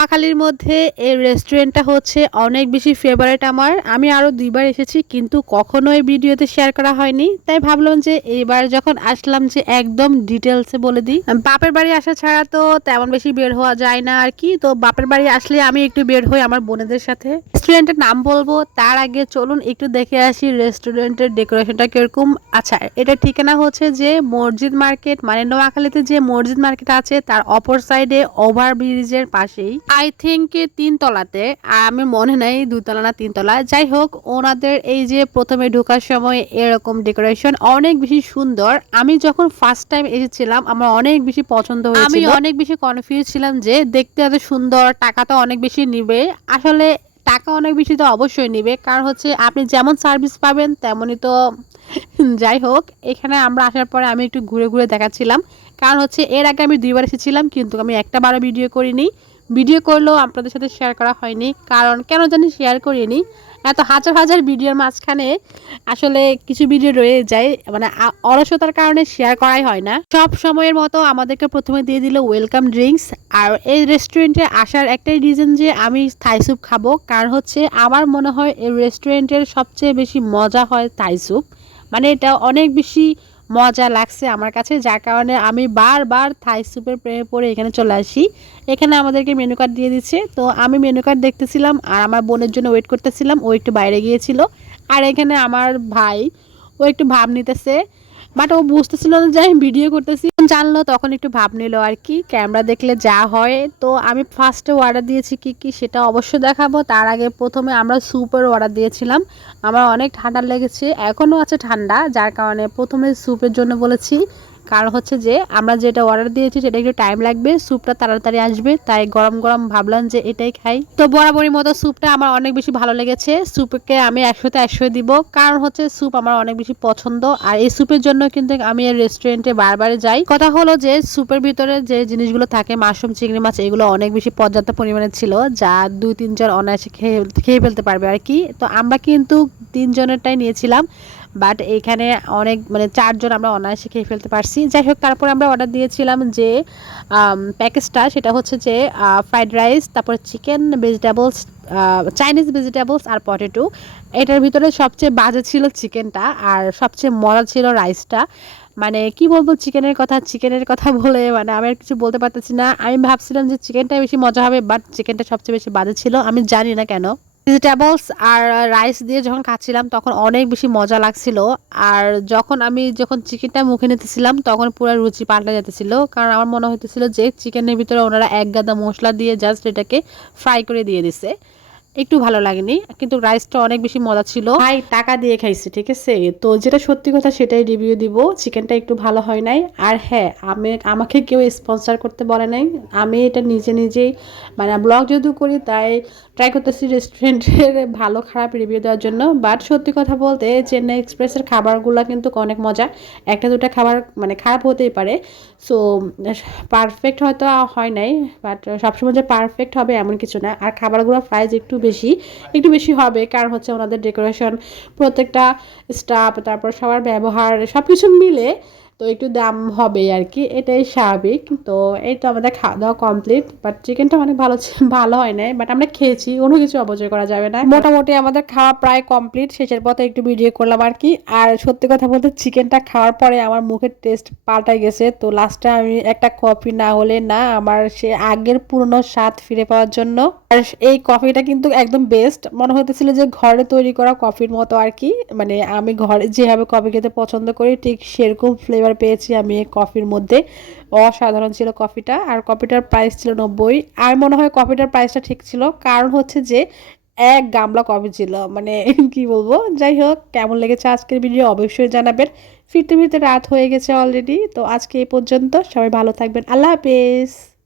নোয়াখালীর মধ্যে এই রেস্টুরেন্টটা হচ্ছে অনেক বেশি ফেভারেট আমার। আমি আরও দুইবার এসেছি, কিন্তু কখনো এই ভিডিওতে শেয়ার করা হয়নি। তাই ভাবলাম যে এবার যখন আসলাম যে একদম ডিটেলসে বলে দিই। বাপের বাড়ি আসা ছাড়া তো তেমন বেশি বের হওয়া যায় না আর কি। তো বাপের বাড়ি আসলে আমি একটু বের হই আমার বোনেদের সাথে। রেস্টুরেন্টের নাম বলব, তার আগে চলুন একটু দেখে আসি রেস্টুরেন্টের ডেকোরেশনটা কীরকম। আচ্ছা এটা ঠিকানা হচ্ছে যে মসজিদ মার্কেট মানে নোয়াখালীতে যে মসজিদ মার্কেট আছে, তার অপর সাইডে ওভার ব্রিজের পাশেই। আই থিঙ্ক তিন তলাতে আর আমি মনে নাই দুতলা না তিনতলা। যাই হোক, ওনাদের এই যে প্রথমে ঢোকার সময় এরকম ডেকোরেশন অনেক বেশি সুন্দর। আমি যখন ফার্স্ট টাইম এসেছিলাম, আমার অনেক বেশি পছন্দ হয়েছিল। আমি অনেক বেশি কনফিউজ ছিলাম যে দেখতে এত সুন্দর টাকা তো অনেক বেশি নিবে। আসলে টাকা অনেক বেশি তো অবশ্যই নেবে। কারণ হচ্ছে আপনি যেমন সার্ভিস পাবেন, তেমনই তো যাই হোক, এখানে আমরা আসার পরে আমি একটু ঘুরে ঘুরে দেখাচ্ছিলাম। কারণ হচ্ছে এর আগে আমি দুইবার এসেছিলাম, কিন্তু আমি একটা বারো ভিডিও করিনি। ভিডিও করলেও আপনাদের সাথে শেয়ার করা হয়নি। কারণ কেন জানি শেয়ার করিনি। এত হাজার হাজার ভিডিওর মাঝখানে আসলে কিছু ভিডিও রয়ে যায় মানে অলসতার কারণে শেয়ার করাই হয় না। সব সময়ের মতো আমাদেরকে প্রথমে দিয়ে দিল ওয়েলকাম ড্রিঙ্কস আর এই রেস্টুরেন্টে আসার একটাই রিজন যে আমি থাই স্যুপ খাব, কারণ হচ্ছে আমার মনে হয় এই রেস্টুরেন্টের সবচেয়ে বেশি মজা হয় থাই স্যুপ মানে এটা অনেক বেশি মজা লাগছে আমার কাছে, যার কারণে আমি বারবার থাই স্যুপের প্রেমে পড়ে এখানে চলে আসি। এখানে আমাদেরকে মেনু কার্ড দিয়ে দিচ্ছে। তো আমি মেনু কার্ড দেখতেছিলাম আর আমার বোনের জন্য ওয়েট করতেছিলাম, ও একটু বাইরে গিয়েছিল। আর এখানে আমার ভাই, ও একটু ভাব নিতেছে। বাট ও বুঝতেছিল না যে আমি ভিডিও করতেছি। জানলো, তখন একটু ভাব নিল আর কি ক্যামেরা দেখলে যা হয়। তো আমি ফার্স্টে অর্ডার দিয়েছি কি কি সেটা অবশ্যই দেখাবো। তার আগে প্রথমে আমরা স্যুপের অর্ডার দিয়েছিলাম। আমার অনেক ঠান্ডা লেগেছে এখনও আছে ঠান্ডা, যার কারণে প্রথমে স্যুপের জন্য বলেছি। কারণ হচ্ছে যে, আমরা যেটা অর্ডার দিয়েছি সেটা একটু টাইম লাগবে স্যুপটা তাড়াতাড়ি আসবে, তাই গরম গরম ভাবলাম যে এটাই খাই। তো বরাবরই মতো স্যুপটা আমার অনেক বেশি ভালো লেগেছে। স্যুপকে আমি একশোতে একশো দিব। কারণ হচ্ছে স্যুপ আমার অনেক বেশি পছন্দ। আর এই স্যুপের জন্য কিন্তু আমি এই রেস্টুরেন্টে বারবার যাই। কথা হলো যে স্যুপের ভিতরে যে জিনিসগুলো থাকে, মাশরুম, চিংড়ি মাছ, এগুলো অনেক বেশি পর্যাপ্ত পরিমাণে ছিল, যা দুই তিনজন অনায়াসে খেয়ে খেয়ে ফেলতে পারবে আর কি। তো আমরা কিন্তু তিনজনেরটাই নিয়েছিলাম। বাট এখানে অনেক মানে চারজন আমরা অনায়াসে খেয়ে ফেলতে পারছি। যাই হোক, তারপর আমরা অর্ডার দিয়েছিলাম যে প্যাকেজটা সেটা হচ্ছে যে ফ্রাইড রাইস তারপর চিকেন ভেজিটেবলস চাইনিজ ভেজিটেবলস আর পটেটো এটার ভিতরে সবচেয়ে বাজে ছিল চিকেনটা আর সবচেয়ে মজা ছিল রাইসটা মানে কি বলব চিকেনের কথা চিকেনের কথা বলে মানে আমি আর কিছু বলতে পারতেছি না। আমি ভাবছিলাম যে চিকেনটাই বেশি মজা হবে বাট চিকেনটা সবচেয়ে বেশি বাজে ছিল। আমি জানি না কেন। ভেজিটেবলস আর রাইস দিয়ে যখন খাচ্ছিলাম, তখন অনেক বেশি মজা লাগছিল। আর যখন আমি যখন চিকেনটা মুখে নিতেছিলাম, তখন পুরো রুচি পাল্টে যেতেছিল। কারণ আমার মনে হইতেছিল যে চিকেনের ভিতরে ওনারা এক গাদা মশলা দিয়ে জাস্ট এটাকে ফ্রাই করে দিয়ে দিছে। একটু ভালো লাগেনি, কিন্তু রাইসটা অনেক বেশি মজা ছিল। ভাই, টাকা দিয়ে খাইছি, ঠিক আছে? তো যেটা সত্যি কথা সেটাই রিভিউ দিব। চিকেনটা একটু ভালো হয় নাই। আর হ্যাঁ আমি, আমাকে কেউ স্পন্সর করতে বলে নাই। আমি এটা নিজে নিজেই মানে ব্লগ যেহেতু করি, তাই ট্রাই করতেছি রেস্টুরেন্টের ভালো, খারাপ রিভিউ দেওয়ার জন্য। বাট সত্যি কথা বলতে চেন্নাই এক্সপ্রেসের খাবারগুলো কিন্তু অনেক মজা। একটা দুটা খাবার মানে খারাপ হতেই পারে। সো পারফেক্ট হয়তো হয় নাই বাট সবসময় যে পারফেক্ট হবে এমন কিছু না। আর খাবারগুলো প্রাইস একটু বেশি, একটু বেশি হবে। কারণ হচ্ছে ওনাদের ডেকোরেশন প্রত্যেকটা স্টাফ তারপর সবার ব্যবহার সব কিছু মিলে তো একটু দাম হবে আর কি এটাই স্বাভাবিক। তো এই তো আমাদের খাওয়া দাওয়া কমপ্লিট বাট চিকেনটা অনেক ভালো ভালো হয় নাই বাট আমরা খেয়েছি, কোনো কিছু অপচয় করা যাবে না। মোটামুটি আমাদের খাওয়া প্রায় কমপ্লিট শেষের পথে একটু ভিডিও করলাম আর কি আর সত্যি কথা বলতে চিকেনটা খাওয়ার পরে আমার মুখের টেস্ট পাল্টাই গেছে, তো লাস্টে আমি একটা কফি না হলে না, আমার সে আগের পুরনো স্বাদ ফিরে পাওয়ার জন্য। আর এই কফিটা কিন্তু একদম বেস্ট মনে হতেছিল যে ঘরে তৈরি করা কফির মতো আর কি মানে আমি ঘরে যেভাবে কফি খেতে পছন্দ করি, ঠিক সেরকম ফ্লেভার পেয়েছি আমি কফির মধ্যে। অসাধারণ ছিল কফিটা। আর কফিটার প্রাইস ছিল নব্বই। আর মনে হয় কফিটার প্রাইসটা ঠিক ছিল। কারণ হচ্ছে যে, এক গামলা কফি ছিল। মানে কি বলব? যাই হোক, কেমন লেগেছে আজকের ভিডিও অবশ্যই জানাবেন। ফিরতে ফিরতে রাত হয়ে গেছে অলরেডি তো আজকে এই পর্যন্ত সবাই ভালো থাকবেন। আল্লাহ হাফেজ।